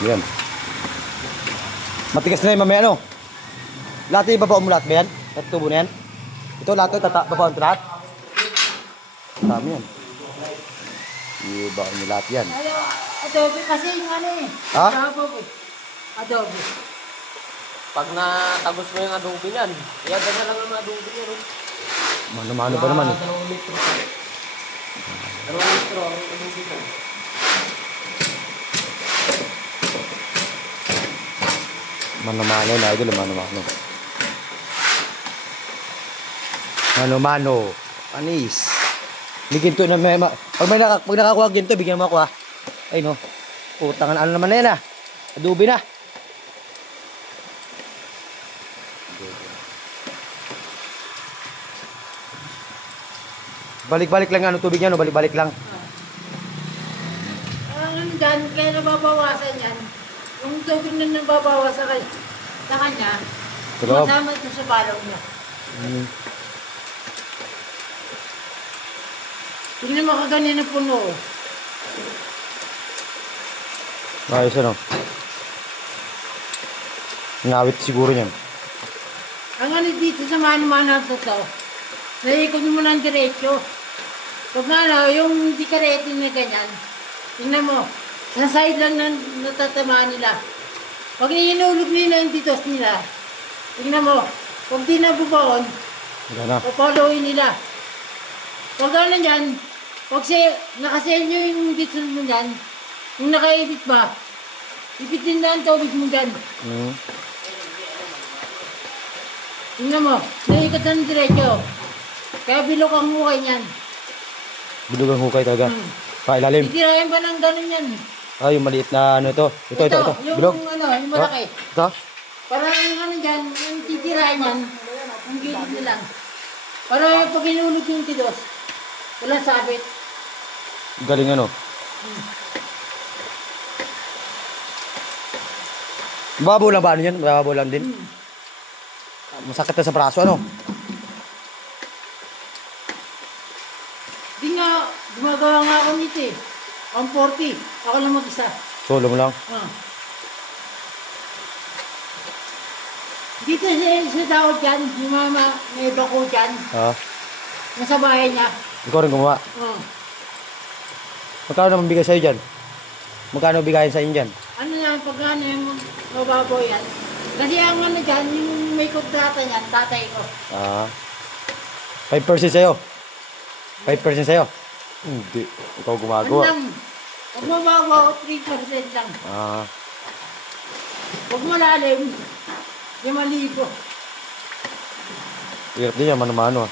Yan. Matigas na yun mamaya ano? Lahat yung ibabaon mo lahat ba yan? At tubo na yan? Ito lahat yung babaon ito lahat? Dami yan. Ibabaon nyo lahat yan. Adobe kasi yung ano eh. Ha? Adobe. Pag natagos mo yung adobe niyan, iyadan na lang ang adobe niyan. Mano-mano ba naman eh? 2 litro. 2 litro ang adobe niyan. Mano-mano na idol, mano-mano. Mano-mano. Panis. Bigyan to na may pag nakakuha ginto, bigyan mo ako ha. Ay no. Utangan ano naman na yan ha. Adobe na. Balik-balik lang ano tubig niya no, balik-balik lang. Ang dyan, kaya nababawasan yan. Yung tubig na nababawas sa kanya, masama ito sa balaw niya. Tingnan mo kaganyan na puno. Ayos ano. Ngawit siguro niyan. Ang ano dito sa mano-mano ito, naikot mo ng diretso. Pag ano, yung di karete na ganyan, tingnan mo, sa side lang na natatamaan nila. Pag inulog nila yung ditos nila, tingnan mo, pag di nabubaon, papaluin nila. Pag ano dyan, pag nakasenyo yung ditos mo dyan, yung nakaibit ba, ipitin na ang tubig mo dyan. Tingnan mo, naikot ng diretso. Kaya bilog ang hukay niyan. Bilog ang hukay talaga. Pailalim. Titirahin ba ng ganun yan? Ah, yung maliit na ano ito. Ito. Yung Bilog. ano, yung malaki. Ito? Para yung ano dyan, yung titirahin yan, yung gilid na lang. Para pag inulog yung tidos, walang sabit. Galing ano. Mababaw lang ba ano yan? Mababaw lang din? Masakit na sa braso ano? Di nga, gumagawa nga ako nito eh. Ang 40, ako lang mag-isa. Solo mo lang? Dito sa tao dyan, yung mama, may bako dyan. Nasa bahay niya. Ikaw rin gumawa? Magkano naman bigay sa'yo dyan? Magkano bigayin sa'yo dyan? Ano yan, pag ano yung mababaw yan. Kasi ang ano dyan, yung may kontrata niyan, tatay ko. 5% sa'yo? 5% sa'yo? Hindi. Ikaw gumagawa. Ano lang, pag mababaw, 3% lang. Pag malalim, 5,000. Hirap din yan, mano-mano.